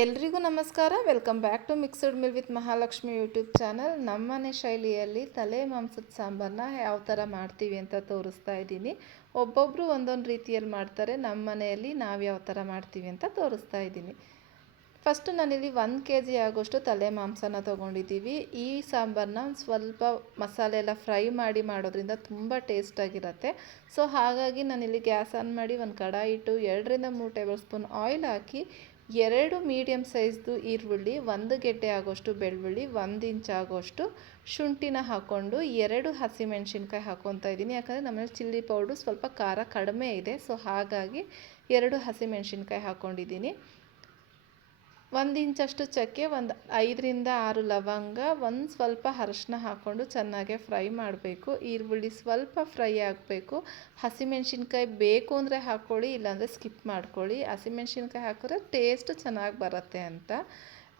ಎಲ್ರಿಗೂ ನಮಸ್ಕಾರ. Welcome back to mixed meal with Mahalakshmi YouTube channel. ನಮ್ಮನೆ ಶೈಲಿಯಲ್ಲಿ ತಲೆ ಮಾಂಸದ ಸಾಂಬಾರನ್ನ ಯಾವ ಥರ ಮಾಡ್ತೀವಿ ಅಂತ ತೋರಿಸ್ತಾ ಇದ್ದೀನಿ. ಒಬ್ಬೊಬ್ಬರು ಒಂದೊಂದು ರೀತಿಯಲ್ಲಿ ಮಾಡ್ತಾರೆ. ನಮ್ಮ ಮನೆಯಲ್ಲಿ ನಾವು ಯಾವ ಥರ ಮಾಡ್ತೀವಿ ಅಂತ ತೋರಿಸ್ತಾ ಇದ್ದೀನಿ. ಫಸ್ಟು ನಾನಿಲ್ಲಿ 1 kg ಆಗೋಷ್ಟು ತಲೆ ಮಾಂಸನ ತೊಗೊಂಡಿದ್ದೀವಿ. ಈ ಸಾಂಬಾರನ್ನ ಸ್ವಲ್ಪ ಮಸಾಲೆ ಎಲ್ಲ ಫ್ರೈ ಮಾಡಿ ಮಾಡೋದ್ರಿಂದ ತುಂಬ ಟೇಸ್ಟಾಗಿರುತ್ತೆ. ಸೊ ಹಾಗಾಗಿ ನಾನಿಲ್ಲಿ ಗ್ಯಾಸ್ ಆನ್ ಮಾಡಿ ಒಂದು ಕಡಾಯಿ ಇಟ್ಟು 2-3 ಟೇಬಲ್ ಸ್ಪೂನ್ ಆಯಿಲ್ ಹಾಕಿ 2 ಮೀಡಿಯಮ್ ಸೈಜ್ದು ಈರುಳ್ಳಿ, 1 ಗೆಡ್ಡೆ ಆಗೋಷ್ಟು ಬೆಳ್ಳುಳ್ಳಿ, 1 ಇಂಚ್ ಆಗೋಷ್ಟು ಶುಂಠಿನ ಹಾಕ್ಕೊಂಡು 2 ಹಸಿಮೆಣ್ಸಿನ್ಕಾಯಿ ಹಾಕ್ಕೊತಾ ಇದ್ದೀನಿ. ಯಾಕಂದರೆ ನಮ್ಮಲ್ಲಿ ಚಿಲ್ಲಿ ಪೌಡ್ರು ಸ್ವಲ್ಪ ಖಾರ ಕಡಿಮೆ ಇದೆ. ಸೊ ಹಾಗಾಗಿ 2 ಹಸಿಮೆಣ್ಸಿನ್ಕಾಯಿ ಹಾಕ್ಕೊಂಡಿದ್ದೀನಿ. 1 ಇಂಚಷ್ಟು ಚಕ್ಕೆ, ಒಂದು 5-6 ಲವಂಗ, ಒಂದು ಸ್ವಲ್ಪ ಅರಶಿನ ಹಾಕ್ಕೊಂಡು ಚೆನ್ನಾಗೆ ಫ್ರೈ ಮಾಡಬೇಕು. ಈರುಳ್ಳಿ ಸ್ವಲ್ಪ ಫ್ರೈ ಆಗಬೇಕು. ಹಸಿಮೆಣ್ಸಿನ್ಕಾಯಿ ಬೇಕು ಅಂದರೆ ಹಾಕ್ಕೊಳ್ಳಿ, ಇಲ್ಲಾಂದರೆ ಸ್ಕಿಪ್ ಮಾಡ್ಕೊಳ್ಳಿ. ಹಸಿಮೆಣ್ಸಿನ್ಕಾಯಿ ಹಾಕಿದ್ರೆ ಟೇಸ್ಟ್ ಚೆನ್ನಾಗಿ ಬರುತ್ತೆ ಅಂತ.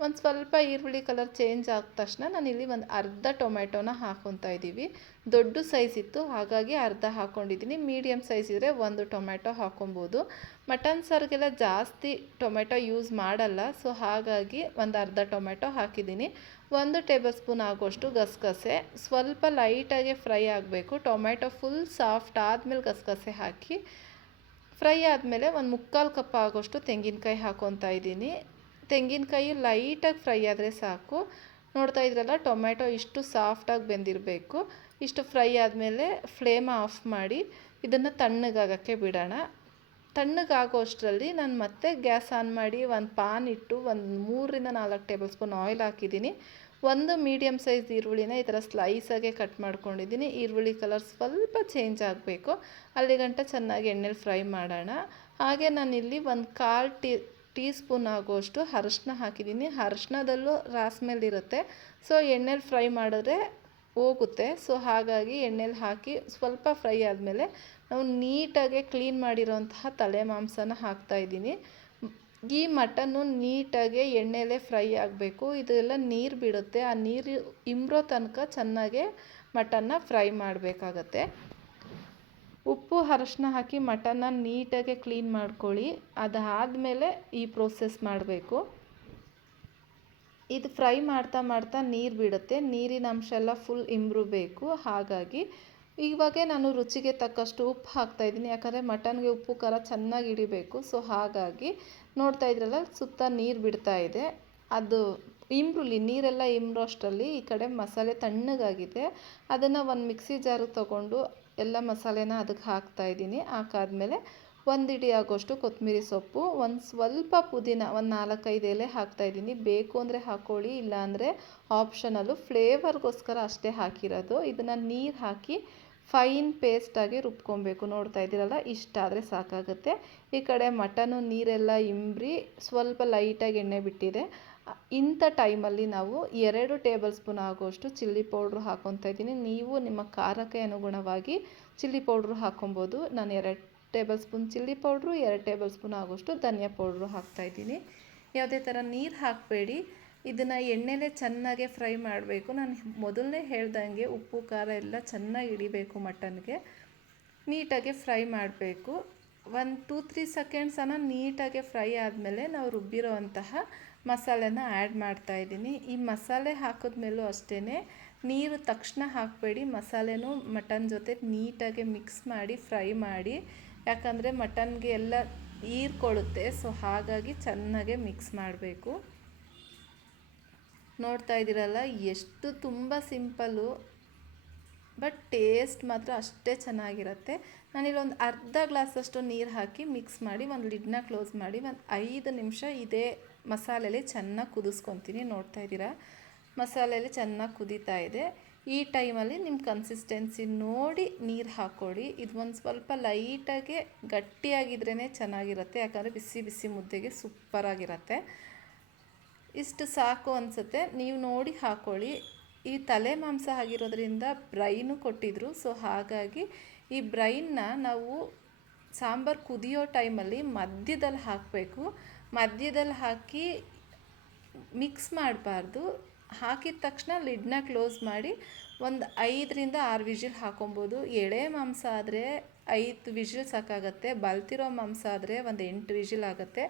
ಒಂದು ಸ್ವಲ್ಪ ಈರುಳ್ಳಿ ಕಲರ್ ಚೇಂಜ್ ಆದ ತಕ್ಷಣ ನಾನಿಲ್ಲಿ ಒಂದು ಅರ್ಧ ಟೊಮೆಟೊನ ಹಾಕ್ಕೊತಾ ಇದ್ದೀವಿ. ದೊಡ್ಡ ಸೈಜ್ ಇತ್ತು ಹಾಗಾಗಿ ಅರ್ಧ ಹಾಕ್ಕೊಂಡಿದ್ದೀನಿ. ಮೀಡಿಯಮ್ ಸೈಜ್ ಇದ್ದರೆ 1 ಟೊಮೆಟೊ ಹಾಕ್ಕೊಬೋದು. ಮಟನ್ ಸಾರಿಗೆಲ್ಲ ಜಾಸ್ತಿ ಟೊಮೆಟೊ ಯೂಸ್ ಮಾಡಲ್ಲ. ಸೊ ಹಾಗಾಗಿ ಒಂದು ಅರ್ಧ ಟೊಮೆಟೊ ಹಾಕಿದ್ದೀನಿ. 1 ಟೇಬಲ್ ಸ್ಪೂನ್ ಆಗೋಷ್ಟು ಗಸಗಸೆ, ಸ್ವಲ್ಪ ಲೈಟಾಗಿ ಫ್ರೈ ಆಗಬೇಕು. ಟೊಮೆಟೊ ಫುಲ್ ಸಾಫ್ಟ್ ಆದಮೇಲೆ ಗಸಗಸೆ ಹಾಕಿ ಫ್ರೈ ಆದಮೇಲೆ ಒಂದು 3/4 ಕಪ್ ಆಗೋಷ್ಟು ತೆಂಗಿನಕಾಯಿ ಹಾಕ್ಕೊತಾ ಇದ್ದೀನಿ. ತೆಂಗಿನಕಾಯಿ ಲೈಟಾಗಿ ಫ್ರೈ ಆದರೆ ಸಾಕು. ನೋಡ್ತಾ ಇದ್ರಲ್ಲ, ಟೊಮೆಟೊ ಇಷ್ಟು ಸಾಫ್ಟಾಗಿ ಬೆಂದಿರಬೇಕು. ಇಷ್ಟು ಫ್ರೈ ಆದಮೇಲೆ ಫ್ಲೇಮ್ ಆಫ್ ಮಾಡಿ ಇದನ್ನು ತಣ್ಣಗಾಗೋಕ್ಕೆ ಬಿಡೋಣ. ತಣ್ಣಗಾಗೋ ಅಷ್ಟರಲ್ಲಿ ನಾನು ಮತ್ತೆ ಗ್ಯಾಸ್ ಆನ್ ಮಾಡಿ ಒಂದು ಪಾನ್ ಇಟ್ಟು ಒಂದು 3-4 ಟೇಬಲ್ ಸ್ಪೂನ್ ಆಯಿಲ್ ಹಾಕಿದ್ದೀನಿ. 1 ಮೀಡಿಯಮ್ ಸೈಜ್ ಈರುಳ್ಳಿನ ಈ ಥರ ಸ್ಲೈಸಾಗೆ ಕಟ್ ಮಾಡ್ಕೊಂಡಿದ್ದೀನಿ. ಈರುಳ್ಳಿ ಕಲರ್ ಸ್ವಲ್ಪ ಚೇಂಜ್ ಆಗಬೇಕು, ಅಲ್ಲಿಗಂಟ ಚೆನ್ನಾಗಿ ಎಣ್ಣೆಲಿ ಫ್ರೈ ಮಾಡೋಣ. ಹಾಗೆ ನಾನಿಲ್ಲಿ ಒಂದು 1/4 ಟೀ ಸ್ಪೂನ್ ಆಗೋಷ್ಟು ಅರಶಿನ ಹಾಕಿದ್ದೀನಿ. ಅರಶಿನದಲ್ಲೂ ರಾಸ್ಮೆಲ್ ಇರುತ್ತೆ. ಸೊ ಎಣ್ಣೆಲಿ ಫ್ರೈ ಮಾಡಿದ್ರೆ ಹೋಗುತ್ತೆ. ಸೊ ಹಾಗಾಗಿ ಎಣ್ಣೆಲಿ ಹಾಕಿ ಸ್ವಲ್ಪ ಫ್ರೈ ಆದಮೇಲೆ ನಾವು ನೀಟಾಗಿ ಕ್ಲೀನ್ ಮಾಡಿರೋಂತಹ ತಲೆ ಮಾಂಸನ ಹಾಕ್ತಾಯಿದ್ದೀನಿ. ಈ ಮಟನ್ನು ನೀಟಾಗಿ ಎಣ್ಣೆಲೇ ಫ್ರೈ ಆಗಬೇಕು. ಇದೆಲ್ಲ ನೀರು ಬಿಡುತ್ತೆ. ಆ ನೀರು ಇಂಬ್ರೋ ತನಕ ಚೆನ್ನಾಗೆ ಮಟನ್ನ ಫ್ರೈ ಮಾಡಬೇಕಾಗತ್ತೆ. ಉಪ್ಪು ಅರಶಿನ ಹಾಕಿ ಮಟನ್ನ ನೀಟಾಗಿ ಕ್ಲೀನ್ ಮಾಡ್ಕೊಳ್ಳಿ. ಅದಾದಮೇಲೆ ಈ ಪ್ರೋಸೆಸ್ ಮಾಡಬೇಕು. ಇದು ಫ್ರೈ ಮಾಡ್ತಾ ಮಾಡ್ತಾ ನೀರು ಬಿಡುತ್ತೆ. ನೀರಿನ ಅಂಶ ಎಲ್ಲ ಫುಲ್ ಬೇಕು. ಹಾಗಾಗಿ ಇವಾಗೆ ನಾನು ರುಚಿಗೆ ತಕ್ಕಷ್ಟು ಉಪ್ಪು ಹಾಕ್ತಾಯಿದ್ದೀನಿ. ಯಾಕಂದರೆ ಮಟನ್ಗೆ ಉಪ್ಪು ಖಾರ ಚೆನ್ನಾಗಿ ಹಿಡಿಬೇಕು. ಸೊ ಹಾಗಾಗಿ ನೋಡ್ತಾ ಇದ್ರಲ್ಲ, ಸುತ್ತ ನೀರು ಬಿಡ್ತಾ ಇದೆ. ಅದು ನೀರೆಲ್ಲ ಇಂಬ್ರೋ ಅಷ್ಟರಲ್ಲಿ ಈ ಕಡೆ ಮಸಾಲೆ ತಣ್ಣಗಾಗಿದೆ. ಅದನ್ನು ಒಂದು ಮಿಕ್ಸಿ ಜಾರಿಗೆ ತೊಗೊಂಡು ಎಲ್ಲ ಮಸಾಲೆನ ಅದಕ್ಕೆ ಹಾಕ್ತಾಯಿದ್ದೀನಿ. ಹಾಕಾದ್ಮೇಲೆ 1 ಹಿಡಿ ಆಗೋಷ್ಟು ಕೊತ್ತಂಬರಿ ಸೊಪ್ಪು, ಒಂದು ಸ್ವಲ್ಪ ಪುದೀನ, ಒಂದು 4-5 ಎಲೆ ಹಾಕ್ತಾಯಿದ್ದೀನಿ. ಬೇಕು ಅಂದರೆ ಹಾಕ್ಕೊಳ್ಳಿ, ಇಲ್ಲಾಂದರೆ ಆಪ್ಷನಲ್ಲು, ಫ್ಲೇವರ್ಗೋಸ್ಕರ ಅಷ್ಟೇ ಹಾಕಿರೋದು. ಇದನ್ನು ನೀರು ಹಾಕಿ ಫೈನ್ ಪೇಸ್ಟಾಗಿ ರುಬ್ಕೊಬೇಕು. ನೋಡ್ತಾ ಇದ್ದೀರಲ್ಲ, ಇಷ್ಟಾದರೆ ಸಾಕಾಗುತ್ತೆ. ಈ ಕಡೆ ಮಟನು ನೀರೆಲ್ಲ ಇಂಬ್ರಿ ಸ್ವಲ್ಪ ಲೈಟಾಗಿ ಎಣ್ಣೆ ಬಿಟ್ಟಿದೆ. ಇಂಥ ಟೈಮಲ್ಲಿ ನಾವು 2 ಟೇಬಲ್ ಸ್ಪೂನ್ ಆಗೋಷ್ಟು ಚಿಲ್ಲಿ ಪೌಡ್ರು ಹಾಕ್ಕೊತಾ ಇದ್ದೀನಿ. ನೀವು ನಿಮ್ಮ ಖಾರಕ್ಕೆ ಅನುಗುಣವಾಗಿ ಚಿಲ್ಲಿ ಪೌಡ್ರು ಹಾಕ್ಕೊಬೋದು. ನಾನು 2 table spoon chilli powder, 2 table spoon ಆಗೋಷ್ಟು ಧನಿಯಾ ಪೌಡ್ರು ಹಾಕ್ತಾಯಿದ್ದೀನಿ. ಯಾವುದೇ ಥರ ನೀರು ಹಾಕಬೇಡಿ. ಇದನ್ನು ಎಣ್ಣೆಲೇ ಚೆನ್ನಾಗೆ ಫ್ರೈ ಮಾಡಬೇಕು. ನಾನು ಮೊದಲನೇ ಹೇಳ್ದಂಗೆ ಉಪ್ಪು ಖಾರ ಎಲ್ಲ ಚೆನ್ನಾಗಿ ಹಿಡಿಬೇಕು. ಮಟನ್ಗೆ ನೀಟಾಗಿ ಫ್ರೈ ಮಾಡಬೇಕು. ಒಂದು 2-3 ಸೆಕೆಂಡ್ಸನ್ನು ನೀಟಾಗಿ ಫ್ರೈ ಆದಮೇಲೆ ನಾವು ರುಬ್ಬಿರೋ ಅಂತಹ ಮಸಾಲೆನ ಆ್ಯಡ್ ಮಾಡ್ತಾಯಿದ್ದೀನಿ. ಈ ಮಸಾಲೆ ಹಾಕಿದ್ಮೇಲೂ ಅಷ್ಟೇ, ನೀರು ತಕ್ಷಣ ಹಾಕಬೇಡಿ. ಮಸಾಲೆನೂ ಮಟನ್ ಜೊತೆ ನೀಟಾಗಿ ಮಿಕ್ಸ್ ಮಾಡಿ ಫ್ರೈ ಮಾಡಿ. ಯಾಕಂದರೆ ಮಟನ್ಗೆ ಎಲ್ಲ ಹೀರ್ಕೊಳ್ಳುತ್ತೆ. ಸೊ ಹಾಗಾಗಿ ಚೆನ್ನಾಗೆ ಮಿಕ್ಸ್ ಮಾಡಬೇಕು. ನೋಡ್ತಾ ಇದ್ದೀರಲ್ಲ, ಎಷ್ಟು ತುಂಬ ಸಿಂಪಲ್ಲು, ಬಟ್ ಟೇಸ್ಟ್ ಮಾತ್ರ ಅಷ್ಟೇ ಚೆನ್ನಾಗಿರುತ್ತೆ. ನಾನಿಲ್ಲೊಂದು ಅರ್ಧ ಗ್ಲಾಸಷ್ಟು ನೀರು ಹಾಕಿ ಮಿಕ್ಸ್ ಮಾಡಿ ಒಂದು ಲಿಡ್ನ ಕ್ಲೋಸ್ ಮಾಡಿ ಒಂದು 5 ನಿಮಿಷ ಇದೇ ಮಸಾಲೆಯಲ್ಲಿ ಚೆನ್ನಾಗಿ ಕುದಿಸ್ಕೊತೀನಿ. ನೋಡ್ತಾ ಇದ್ದೀರಾ, ಮಸಾಲೆಯಲ್ಲಿ ಚೆನ್ನಾಗಿ ಕುದೀತಾ ಇದೆ. ಈ ಟೈಮಲ್ಲಿ ನಿಮ್ಮ ಕನ್ಸಿಸ್ಟೆನ್ಸಿ ನೋಡಿ ನೀರು ಹಾಕ್ಕೊಳ್ಳಿ. ಇದು ಒಂದು ಸ್ವಲ್ಪ ಲೈಟಾಗಿ ಗಟ್ಟಿಯಾಗಿದ್ರೇ ಚೆನ್ನಾಗಿರುತ್ತೆ. ಯಾಕಂದರೆ ಬಿಸಿ ಬಿಸಿ ಮುದ್ದೆಗೆ ಸೂಪರಾಗಿರುತ್ತೆ. ಇಷ್ಟು ಸಾಕು ಅನಿಸುತ್ತೆ. ನೀವು ನೋಡಿ ಹಾಕ್ಕೊಳ್ಳಿ. ಈ ತಲೆ ಮಾಂಸ ಆಗಿರೋದ್ರಿಂದ ಬ್ರೈನು ಕೊಟ್ಟಿದ್ರು. ಸೊ ಹಾಗಾಗಿ ಈ ಬ್ರೈನ್ನ ನಾವು ಸಾಂಬಾರು ಕುದಿಯೋ ಟೈಮಲ್ಲಿ ಮಧ್ಯದಲ್ಲಿ ಹಾಕಬೇಕು. ಮಧ್ಯದಲ್ಲಿ ಹಾಕಿ ಮಿಕ್ಸ್ ಮಾಡಬಾರ್ದು. ಹಾಕಿದ ತಕ್ಷಣ ಲಿಡ್ನ ಕ್ಲೋಸ್ ಮಾಡಿ ಒಂದು 5-6 ವಿಜಿಲ್ ಹಾಕೊಬೋದು. ಎಳೆ ಮಾಂಸ ಆದರೆ 5 ವಿಜಿಲ್ ಸಾಕಾಗುತ್ತೆ. ಬಲ್ತಿರೋ ಮಾಂಸ ಆದರೆ ಒಂದು 8 ವಿಜಿಲ್ ಆಗುತ್ತೆ.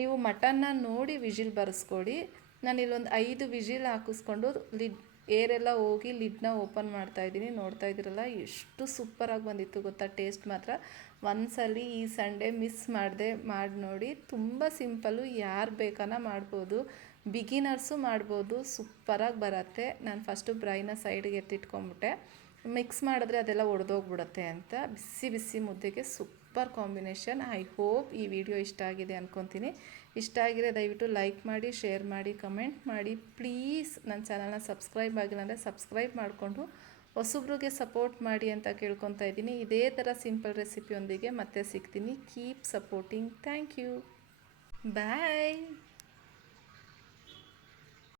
ನೀವು ಮಟನ್ನ ನೋಡಿ ವಿಜಿಲ್ ಬರೆಸ್ಕೊಡಿ. ನಾನಿಲ್ಲೊಂದು 5 ವಿಜಿಲ್ ಹಾಕಿಸ್ಕೊಂಡು ಲಿಡ್ ಏರೆಲ್ಲ ಹೋಗಿ ಲಿಡ್ನ ಓಪನ್ ಮಾಡ್ತಾಯಿದ್ದೀನಿ. ನೋಡ್ತಾ ಇದ್ದೀರಲ್ಲ ಎಷ್ಟು ಸೂಪರಾಗಿ ಬಂದಿತ್ತು ಗೊತ್ತಾ. ಟೇಸ್ಟ್ ಮಾತ್ರ ಒಂದ್ಸಲಿ ಈ ಸಂಡೇ ಮಿಸ್ ಮಾಡದೆ ಮಾಡಿ ನೋಡಿ. ತುಂಬ ಸಿಂಪಲ್ಲು, ಯಾರು ಬೇಕಾನ ಮಾಡ್ಬೋದು, ಬಿಗಿನರ್ಸು ಮಾಡ್ಬೋದು, ಸೂಪರಾಗಿ ಬರುತ್ತೆ. ನಾನು ಫಸ್ಟು ಬ್ರೈನ ಸೈಡ್ಗೆ ಎತ್ತಿಟ್ಕೊಂಬಿಟ್ಟೆ. ಮಿಕ್ಸ್ ಮಾಡಿದ್ರೆ ಅದೆಲ್ಲ ಒಡೆದೋಗ್ಬಿಡುತ್ತೆ ಅಂತ. ಬಿಸಿ ಬಿಸಿ ಮುದ್ದೆಗೆ ಸೂಪರ್ ಕಾಂಬಿನೇಷನ್. ಐ ಹೋಪ್ ಈ ವಿಡಿಯೋ ಇಷ್ಟ ಆಗಿದೆ ಅಂದ್ಕೊತೀನಿ. ಇಷ್ಟ ಆಗಿದೆ ದಯವಿಟ್ಟು ಲೈಕ್ ಮಾಡಿ, ಶೇರ್ ಮಾಡಿ, ಕಮೆಂಟ್ ಮಾಡಿ. ಪ್ಲೀಸ್ ನನ್ನ ಚಾನಲ್ನ ಸಬ್ಸ್ಕ್ರೈಬ್ ಆಗಿಲ್ಲ ಅಂದರೆ ಸಬ್ಸ್ಕ್ರೈಬ್ ಮಾಡಿಕೊಂಡು ಹೊಸಬ್ರಿಗೆ ಸಪೋರ್ಟ್ ಮಾಡಿ ಅಂತ ಕೇಳ್ಕೊತಾ ಇದ್ದೀನಿ. ಇದೇ ಥರ ಸಿಂಪಲ್ ರೆಸಿಪಿಯೊಂದಿಗೆ ಮತ್ತೆ ಸಿಗ್ತೀನಿ. Keep supporting. Thank you. Bye.